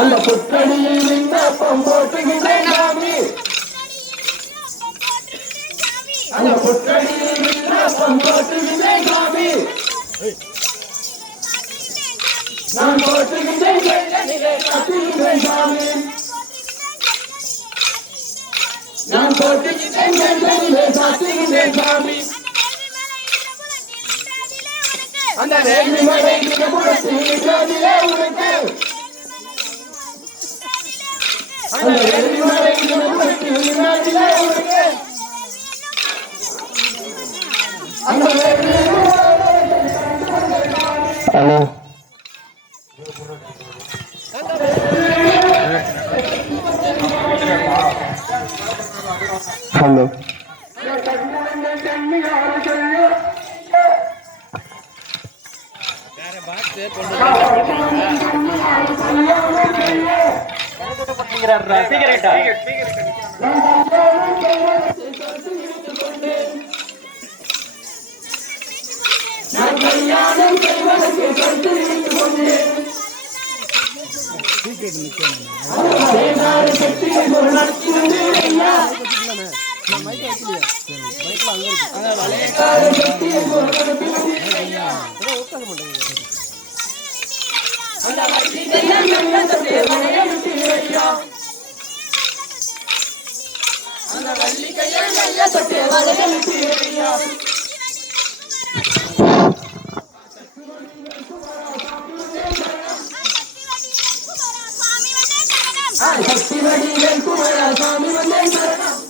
அந்த புத்தடியில் விண்ணப்பம் போட்டுகின்றேன் சாமி, அந்த புத்தடியில் விண்ணப்பம் போட்டுகின்றேன் சாமி, நான் போட்டுகின்றேன் கட்டுகின்றேன் சாமி, நான் போட்டுகின்றேன் சாத்துகின்றேன் சாமி, அந்த வேள்வி மலை புறத்திலே உனக்கு, அந்த வேள்வி மலை புறத்திலே உனக்கு, அந்த வேள்வி ஹலோ ஹலோ சக்தி வடிவேல் குமாரசாமி வந்தே சரணம்.